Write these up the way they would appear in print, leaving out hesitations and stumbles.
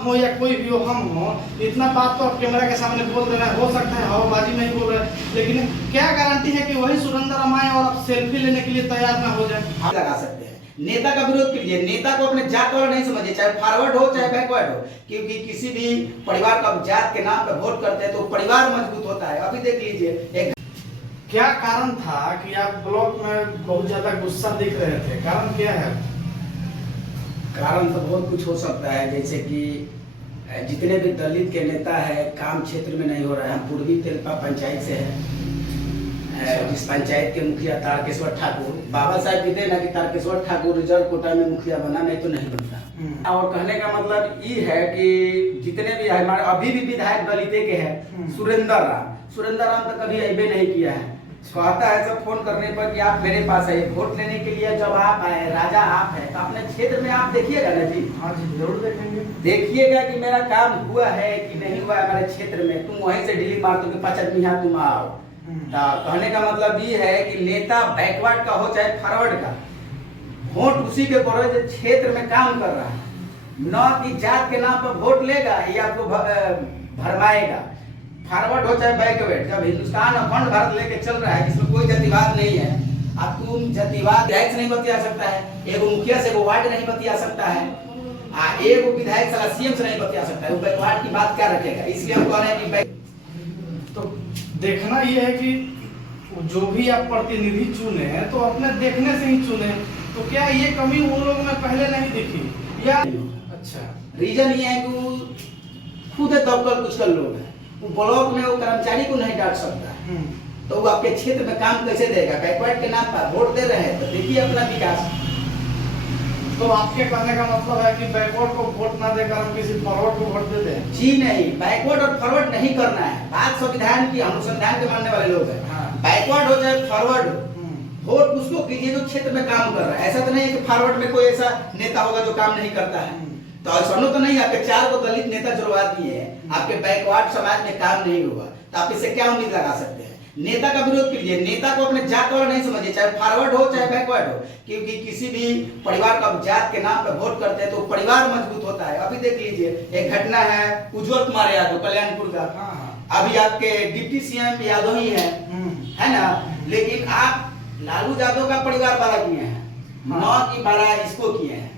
आप हो या कोई भी हो, हम हो, इतना बात तो आप कैमरा के सामने बोल रहे हैं, हो सकता है हवाबाजी में ही बोल रहे हैं, लेकिन क्या गारंटी है कि वही सुरेंद्र आए और आप सेल्फी लेने के लिए तैयार ना हो जाए। आप लगा सकते हैं, नेता का विरोध कीजिए, नेता को अपने जात वाला नहीं समझिए, चाहे फॉरवर्ड हो चाहे बैकवर्ड हो, क्योंकि किसी भी परिवार का जात के नाम पर वोट करते हैं तो परिवार मजबूत होता है। अभी देख लीजिए एक क्या कारण था कि आप ब्लॉक में बहुत ज्यादा गुस्सा दिख रहे थे, कारण क्या है? कारण तो बहुत कुछ हो सकता है, जैसे कि जितने भी दलित के नेता है काम क्षेत्र में नहीं हो रहा है। हम पूर्वी तेलपा पंचायत से हैं, जिस पंचायत के मुखिया तारकेश्वर ठाकुर, बाबा साहब कहते हैं ना कि तारकेश्वर ठाकुर रिजर्व कोटा में मुखिया बना, नहीं तो नहीं बनता। और कहने का मतलब ये है कि जितने भी हमारे अभी भी विधायक दलित के हैं, सुरेंद्र राम तो कभी अबे नहीं किया है। कहता है सब फोन करने पर कि आप मेरे पास आइए वोट लेने के लिए, जब आप आए राजा आप है तो अपने क्षेत्र में आप देखिएगा ना जी। हाँ जी जरूर देखेंगे, देखिएगा कि मेरा काम हुआ है कि नहीं हुआ है हमारे क्षेत्र में। तुम वहीं से ढीली मार दो कि 5 आदमी यहाँ तुम आओ। कहने का मतलब ये है कि नेता बैकवर्ड का हो चाहे फॉरवर्ड का, वोट उसी के करो जो क्षेत्र में काम कर रहा है, न कि जात के नाम पर वोट लेगा या आपको भरमाएगा। फॉरवर्ड हो चाहे बैकवर्ड, जब हिंदुस्तान अखंड भारत लेके चल रहा है जिसमें कोई जातिवाद नहीं है, अब तुम जातिवाद विधायक से नहीं बतिया सकता है, एगो मुखिया से एगो वार्ड नहीं बतिया सकता है, एगो विधायक साला सीएम से नहीं बतिया सकता है, वो बैकवर्ड की बात क्या रखेगा। इसलिए हम कह रहे हैं कि तो देखना ये है कि जो भी आप प्रतिनिधि चुने तो अपने देखने से ही चुने, तो क्या ये कमी उन लोगों में पहले नहीं दिखी या? अच्छा, रीजन ये है कि खुद दबकर कुछ कर लोग हैं, वो ब्लॉक में वो कर्मचारी को नहीं डांट सकता, तो वो आपके क्षेत्र में काम कैसे देगा? बैकवर्ड के नाम पर वोट दे रहे हैं तो देखिए अपना विकास। तो आपके कहने का मतलब है कि बैकवर्ड को वोट ना देकर हम किसी फॉरवर्ड को वोट दे दें? जी नहीं, बैकवर्ड और फॉरवर्ड नहीं करना है, बात संविधान की, हम संविधान के मानने वाले लोग हैं। बैकवर्ड हो चाहे फॉरवर्ड हो, वोट उसको कीजिए जो क्षेत्र में काम कर रहा है। ऐसा तो नहीं है कि फॉरवर्ड में कोई ऐसा नेता होगा जो काम नहीं करता है, तो ऐसा तो नहीं। आपके 4 को दलित नेता जुड़वा दिए हैं, आपके बैकवर्ड समाज में काम नहीं हुआ, तो आप इससे क्या उम्मीद लगा सकते हैं? नेता का विरोध कीजिए, नेता को अपने जात वाला नहीं समझिए, चाहे फॉरवर्ड हो चाहे बैकवर्ड हो, क्योंकि किसी भी परिवार का जात के नाम पर वोट करते हैं तो परिवार मजबूत होता है। अभी देख लीजिए एक घटना है उज्जवल कुमार यादव कल्याणपुर का, अभी आपके डिप्टी सीएम यादव ही है ना, लेकिन आप लालू यादव का परिवार बड़ा किए हैं, न कि बड़ा इसको किए हैं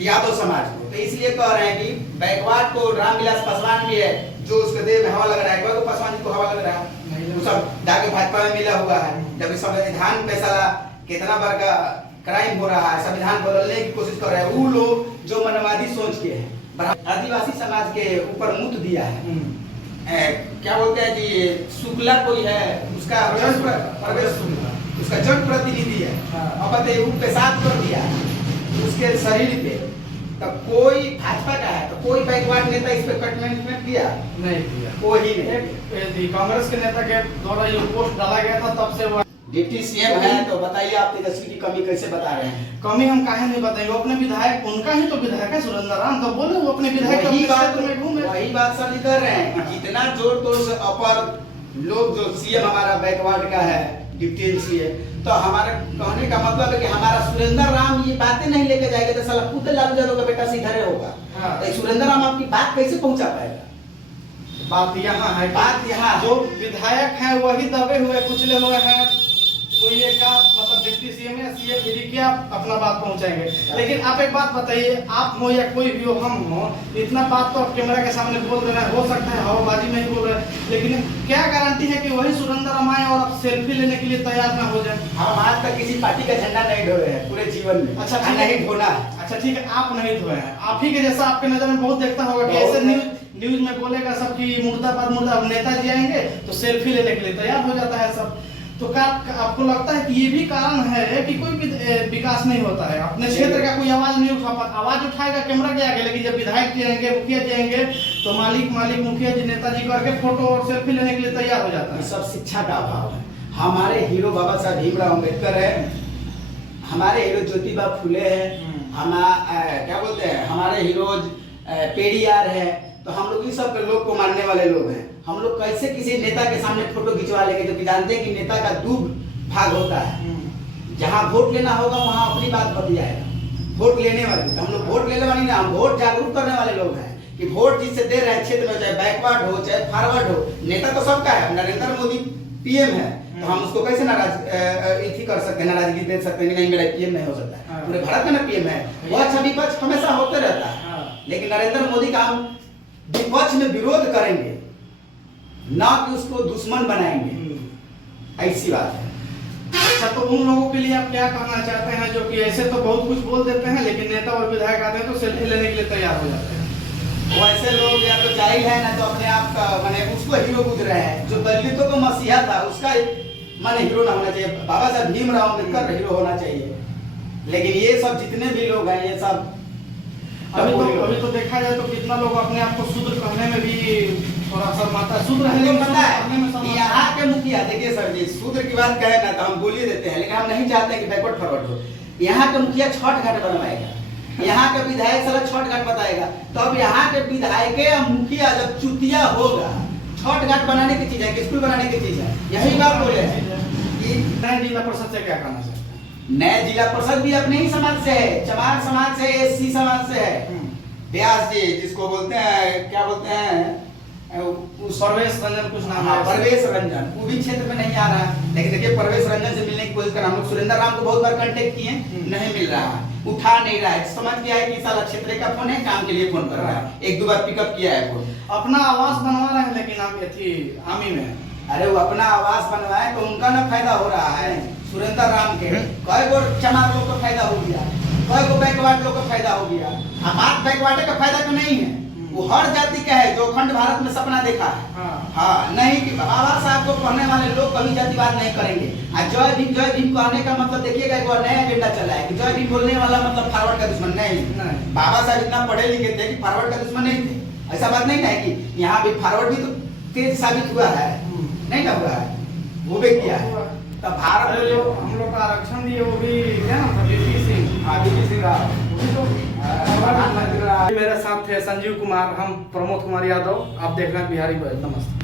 यादव समाज को। तो इसलिए कह रहे हैं कि बैकवर्ड को रामविलास पासवान भी है जो उसके देह में हवा लग रहा है, पासवान जी को हवा लग रहा है, वो सब जाके भाजपा में मिला हुआ है। जब संविधान पे साला कितना बार का क्राइम हो रहा है, संविधान बदलने की कोशिश कर रहे हैं वो लोग जो मनवादी सोच के हैं, आदिवासी समाज के ऊपर मुत दिया है। क्या बोलते हैं जी, शुक्ला कोई है उसका जनप्रतिनिधि है, अब बताइए वो पेशाब कर दिया उसके शरीर पे, तब कोई भाजपा का है तो कोई बैकवर्ड नेता इस पे कटमेंट किया नहीं किया, कोई नहीं। कांग्रेस के नेता के द्वारा ये पोस्ट डाला गया था, तब से वो डिप्टी सीएम है, तो बताइए आप तेजस्वी की कमी कैसे बता रहे हैं? कमी हम काहे नहीं बताएंगे, अपने विधायक, उनका ही तो विधायक है सुरेंद्र राम, तो बोले वो अपने विधायक वही बात सर कर रहे हैं कि जितना जोर तोड़ से अपर लोग जो सीएम हमारा बैकवर्ड का है डिप्टी सीएम, तो हमारे कहने का मतलब है कि हमारा सुरेंद्र राम ये बातें नहीं लेके जाएगा तो साला खुद लालू यादव का बेटा सीधा होगा। तो सुरेंद्र राम आपकी बात कैसे पहुंचा पाएगा? बात यहाँ है, बात यहाँ जो विधायक हैं वही दबे हुए कुचले हुए हैं, तो ये का मतलब डिप्टी सीएम या सीएम गिरी क्या अपना बात पहुंचाएंगे। लेकिन आप एक बात बताइए, आप हो या कोई भी हो, हम हो, इतना बात तो आप कैमरा के सामने बोल रहे हैं, हो सकता है हवाबाजी में ही बोल रहे हैं, लेकिन क्या गारंटी है कि वही सुरेंद्र आए और आप सेल्फी लेने के लिए तैयार ना हो जाए? हम आज तक किसी पार्टी का झंडा नहीं ढोए हैं पूरे जीवन में। अच्छा नहीं ढोना। अच्छा ठीक है, आप नहीं धोए हैं, आप ही के जैसा आपके नजर में बहुत देखता होगा कि ऐसे न्यूज में बोलेगा सब कि मुर्दाबाद मुर्दाबाद, नेताजी आएंगे तो सेल्फी लेने के लिए तैयार हो जाता है सब। तो क्या आपको लगता है कि ये भी कारण है कि कोई भी विकास नहीं होता है, अपने क्षेत्र का कोई आवाज नहीं उठा पाता? आवाज उठाएगा कैमरा के आगे, लेकिन जब विधायक जी आएंगे, मुखिया जी आएंगे तो मालिक मुखिया जी नेताजी करके फोटो और सेल्फी लेने के लिए तैयार हो जाता है। सब शिक्षा का अभाव है। हमारे हीरो बाबा साहब भीमराव अम्बेडकर है, हमारे हीरो ज्योतिबा फुले है, क्या बोलते हैं हमारे हीरोज पेरियार है, तो हम लोग इस सब लोग को मानने वाले लोग हैं। हम लोग कैसे किसी नेता के सामने फोटो खिंचवा लेंगे, जबकि जानते हैं कि नेता का दो भाग होता है, जहां वोट लेना होगा वहां अपनी बात बतियाएगा, वोट लेने वाले, तो हम लोग वोट लेने वाले ना, हम वोट जागरूक करने वाले लोग हैं कि वोट जिससे दे रहे हैं क्षेत्र में, चाहे बैकवर्ड हो चाहे फॉरवर्ड हो, नेता तो सबका है। नरेंद्र मोदी पीएम है तो हम उसको कैसे नाराज कर सकते हैं, नाराजगी दे सकते हैं कि नहीं मेरा पीएम नहीं हो सकता है। पूरे भारत का ना पीएम है, वो अच्छा विपक्ष हमेशा होते रहता है, लेकिन नरेंद्र मोदी का हम विपक्ष में विरोध करेंगे, ना कि उसको दुश्मन बनाएंगे, ऐसी बात है। अच्छा, तो उन लोगों के लिए आप क्या कहना चाहते हैं जो कि ऐसे तो बहुत कुछ बोल देते हैं लेकिन नेता और विधायक आते हैं तो सेल्फी लेने के लिए तैयार हो जाते हैं? वो ऐसे लोग या तो जाहिल है ना तो अपने आप का माने उसको हीरो बुझ रहे हैं। जो दलितों को मसीहा था उसका माने हीरो ना होना चाहिए, बाबा साहब भीमराव अम्बेडकर हीरो होना चाहिए। लेकिन ये सब जितने भी लोग हैं ये सब अभी तो देखा जाए तो कितना लोग अपने आप को शूद्र कहने में भी थोड़ा शर्माता है। शूद्र हमको है पता है यहाँ के मुखिया, देखिए सर जी, शूद्र की बात कहे ना तो हम बोल ही देते हैं, लेकिन हम नहीं चाहते कि बैकवर्ड फॉरवर्ड हो। यहाँ के मुखिया छठ घाट बनवाएगा, यहाँ के विधायक साला छठ घाट बताएगा, तो अब यहाँ के विधायक या मुखिया जब चुतिया होगा, छठ घाट बनाने की चीज है, स्कूल बनाने की चीज है, यही बात बोले कि नए जिला परिषद से क्या कहना चाहते हैं? नए जिला परिषद भी अपने ही समाज से है, चमार समाज से, एससी समाज से है। व्यास जी जिसको बोलते हैं, क्या बोलते हैं, परवेश रंजन कुछ नाम है, परवेश रंजन, वो भी क्षेत्र में नहीं आ रहा है। लेकिन देखिए परवेश रंजन से मिलने की कोशिश कर, हम लोग सुरेंद्र राम को बहुत बार कांटेक्ट किए, नहीं मिल रहा है, उठा नहीं रहा है। समझ गया है कि साला क्षेत्र का फोन है, काम के लिए फोन कर रहा है, एक दो बार पिकअप किया है फोन। अपना आवास बनवा रहे हैं लेकिन आप आमी में, अरे वो अपना आवास बनवाए तो उनका ना फायदा हो रहा है, सुरेंद्र राम के कई गो चमार लोग का फायदा हो गया, कई गो बैकवर्ड लोग का फायदा हो गया। बात बैकवर्ड का फायदा तो नहीं है, वो हर जाति का है जो अखंड भारत में सपना देखा है। हाँ नहीं कि बाबा साहब को पढ़ने वाले लोग कभी जातिवाद नहीं करेंगे। जय भीम कहने का मतलब देखिएगा एक नया एजेंडा चला है कि जय भीम बोलने वाला मतलब फॉरवर्ड का दुश्मन नहीं। बाबा साहब इतना पढ़े लिखे थे कि फॉरवर्ड का दुश्मन नहीं थे, ऐसा बात नहीं है कि यहाँ भी फॉरवर्ड भी तो तेज साबित हुआ है, नहीं ना हुआ है, वो भी किया है। तो भारत में जो हम लोग का आरक्षण दिए वो भी क्या नाम था, बीपी सिंह, बीपी सिंह राव, मेरे साथ थे संजीव कुमार, हम प्रमोद कुमार यादव, आप देख रहे हैं बिहारी बॉय। नमस्ते।